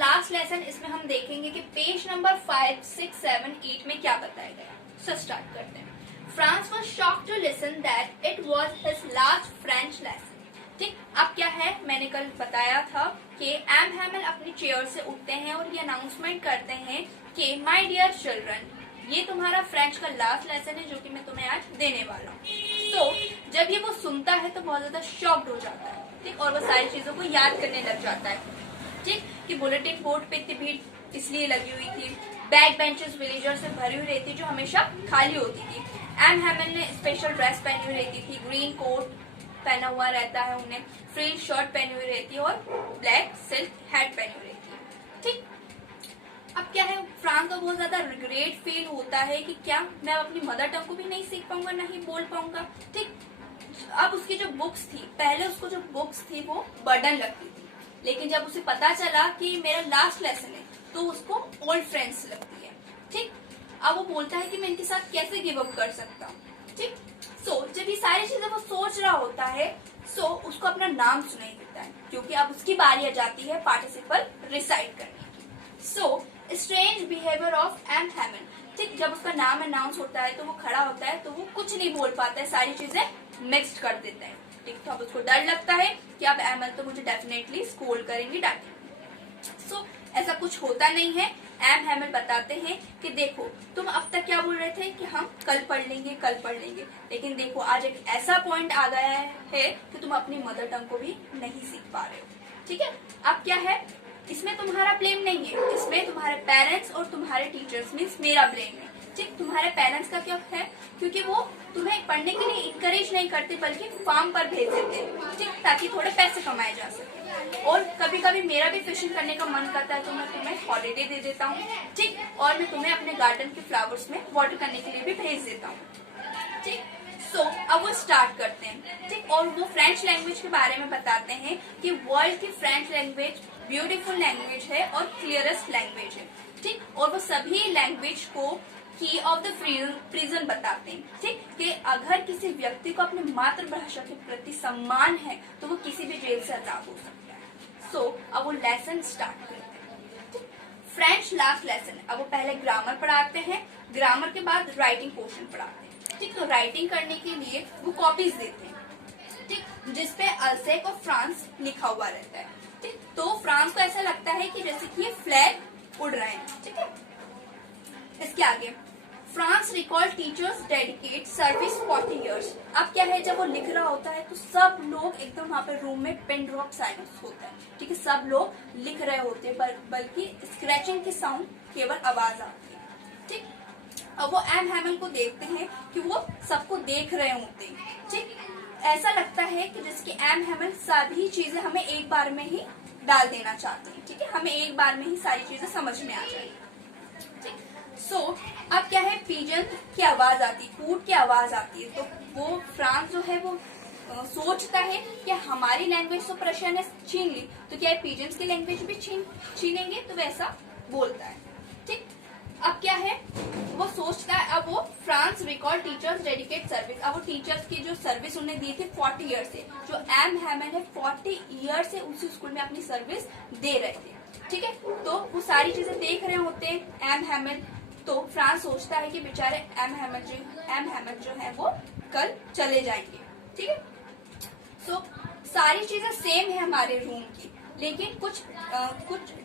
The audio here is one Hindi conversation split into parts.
लास्ट लेसन इसमें हम देखेंगे कि पेज नंबर 5, 6, 7, 8 में क्या बताया गया। सो स्टार्ट करते हैं। France was shocked to listen that it was his last French lesson। ठीक, अब क्या है, मैंने कल बताया था कि एम हैमल अपनी चेयर से उठते हैं और ये अनाउंसमेंट करते हैं कि माय डियर चिल्ड्रन, ये तुम्हारा फ्रेंच का लास्ट लेसन है जो कि मैं तुम्हें आज देने वाला हूँ। तो जब ये वो सुनता है तो बहुत ज्यादा शॉक्ड हो जाता है, ठीक, और वो सारी चीजों को याद करने लग जाता है, ठीक, कि बुलेटिन बोर्ड पे इतनी भीड़ इसलिए लगी हुई थी, बैक बेंचेस विलेजर से भरी हुई रहती जो हमेशा खाली होती थी। एम हैमल ने स्पेशल ड्रेस पहनी हुई रहती थी, ग्रीन कोट पहना हुआ रहता है, उन्हें फ्रिल शर्ट पहनी हुई रहती है और ब्लैक सिल्क हैट पहनी हुई रहती है। ठीक, अब क्या है, फ्रांस को बहुत ज्यादा रिग्रेट फील होता है कि क्या मैं अपनी मदर टंग को भी नहीं सीख पाऊंगा, नहीं बोल पाऊंगा। ठीक, अब उसकी जो बुक्स थी, पहले उसको जो बुक्स थी वो बर्डन लगती थी, लेकिन जब उसे पता चला कि मेरा लास्ट लेसन है तो उसको ओल्ड फ्रेंड्स लगती है। ठीक, अब वो बोलता है कि मैं इनके साथ कैसे गिव अप कर सकता हूँ। ठीक, जब ये सारी चीजें वो सोच रहा होता है, उसको अपना नाम सुनाई देता है, क्योंकि अब उसकी बारी आ जाती है पार्टिसिपल रिसाइट करने की। Strange behaviour of M Hamel. ठीक, जब उसका नाम अनाउंस होता है तो वो खड़ा होता है तो वो कुछ नहीं बोल पाता है, सारी चीजें मिक्स्ड कर देता है। ठीक, तो अब उसको डर लगता है कि अब एमल तो मुझे डेफिनेटली स्कोल्ड करेंगी, डांटेंगे। ऐसा कुछ होता नहीं है। एम हैमल बताते हैं कि देखो, तुम अब तक क्या बोल रहे थे कि हम कल पढ़ लेंगे, कल पढ़ लेंगे, लेकिन देखो आज एक ऐसा पॉइंट आ गया है कि तुम अपनी मदर टंग को भी नहीं सीख पा रहे हो। ठीक है, अब क्या है, इसमें तुम्हारा ब्लेम नहीं है, इसमें तुम्हारे पेरेंट्स और तुम्हारे टीचर्स मीन्स मेरा ब्लेम है। ठीक, तुम्हारे पेरेंट्स का क्या है, क्योंकि वो तुम्हें पढ़ने के लिए इंकरेज नहीं करते बल्कि फार्म पर भेज देते हैं, ठीक, ताकि थोड़े पैसे कमाए जा सके। और कभी कभी मेरा भी फिशिंग करने का मन करता है तो मैं तुम्हें हॉलीडे दे देता हूँ। ठीक, और मैं तुम्हें अपने गार्डन के फ्लावर्स में वाटर करने के लिए भी भेज देता हूँ। ठीक, अब वो स्टार्ट करते हैं। ठीक, और वो फ्रेंच लैंग्वेज के बारे में बताते हैं कि वर्ल्ड की फ्रेंच लैंग्वेज ब्यूटीफुल लैंग्वेज है और क्लियरेस्ट लैंग्वेज है। ठीक, और वो सभी लैंग्वेज को की ऑफ द प्रिजन बताते हैं। ठीक, कि अगर किसी व्यक्ति को अपनी मातृभाषा के प्रति सम्मान है तो वो किसी भी जेल से आजाद हो सकता है। अब वो लेसन स्टार्ट करते हैं। French last lesson. अब वो पहले ग्रामर पढ़ाते हैं, ग्रामर के बाद राइटिंग पोर्शन पढ़ाते हैं। ठीक, तो राइटिंग करने के लिए वो कॉपीज देते हैं, ठीक, जिसपे अल्सेक और फ्रांस लिखा हुआ रहता है। ठीक, तो फ्रांस को ऐसा लगता है कि जैसे कि ये फ्लैग उड़ रहे हैं। ठीक है, इसके आगे France recall teachers dedicate service 40 years। अब क्या है, जब वो लिख रहा होता है तो सब लोग एकदम वहाँ पे रूम में पिन ड्रॉप साइलेंस होता है। ठीक है, सब लोग लिख रहे होते हैं बल्कि स्क्रैचिंग की साउंड केवल आवाज आती है। ठीक, अब वो एम हैमल को देखते हैं कि वो सबको देख रहे होते हैं। ठीक, ऐसा लगता है कि जिसकी एम हैमल सभी चीजें हमें एक बार में ही डाल देना चाहते हैं। ठीक है, हमें एक बार में ही सारी चीजें समझ में आ जाएगी। ठीक, अब क्या है, पिजन की आवाज आती है, कूट की आवाज आती है, तो वो फ्रांस जो है वो सोचता है कि हमारी लैंग्वेज तो प्रशा ने छीन ली, तो क्या है पिजन्स की लैंग्वेज भी छीनेंगे, तो वैसा बोलता है। ठीक, अब क्या है, वो सोचता है, अब वो France recall teachers dedicate service. अब वो टीचर्स की जो सर्विस उन्हें दी थी 40 years से, जो एम हैमल है 40 years से उसी स्कूल में अपनी सर्विस दे रहे थे। ठीक है, तो वो सारी चीजें देख रहे होते हैं एम हैमल, तो फ्रांस सोचता है कि बेचारे एम हैमल जो है वो कल चले जाएंगे। ठीक है, सारी चीजें सेम है हमारे रूम की, लेकिन कुछ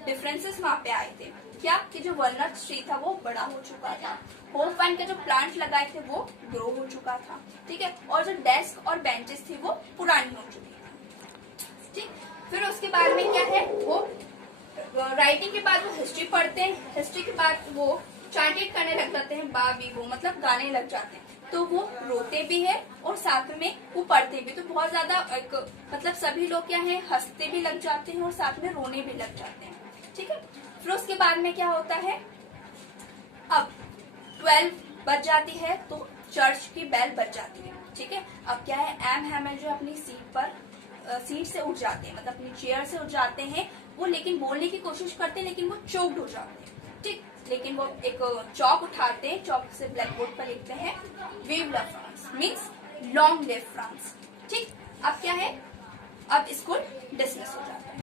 डिफरेंसेस वहाँ पे आए थे। क्या कि जो वॉलनट ट्री था वो बड़ा हो चुका था, होप वाइन के जो प्लांट लगाए थे वो ग्रो हो चुका था। ठीक है, और जो डेस्क और बेंचेस थी वो पुरानी हो चुकी थी। ठीक, फिर उसके बाद में क्या है, वो राइटिंग के बाद वो हिस्ट्री पढ़ते हैं, हिस्ट्री के बाद वो चांटेड करने लग जाते हैं, बा बी वो मतलब गाने लग जाते हैं, तो वो रोते भी है और साथ में वो पढ़ते भी, तो बहुत ज्यादा मतलब सभी लोग क्या है, हंसते भी लग जाते हैं और साथ में रोने भी लग जाते हैं। ठीक है, फिर उसके बाद में क्या होता है, अब 12 बज जाती है तो चर्च की बेल बज जाती है। ठीक है, अब क्या है, एम हैमल जो अपनी सीट से उठ जाते हैं, मतलब अपनी चेयर से उठ जाते हैं वो, लेकिन बोलने की कोशिश करते हैं लेकिन वो चोक्ड हो जाते हैं। ठीक, लेकिन वो एक चौक उठाते हैं, चौक से ब्लैक बोर्ड पर लिखते हैं vive la France means long live France. ठीक, अब क्या है, अब स्कूल डिसमिस हो जाता है।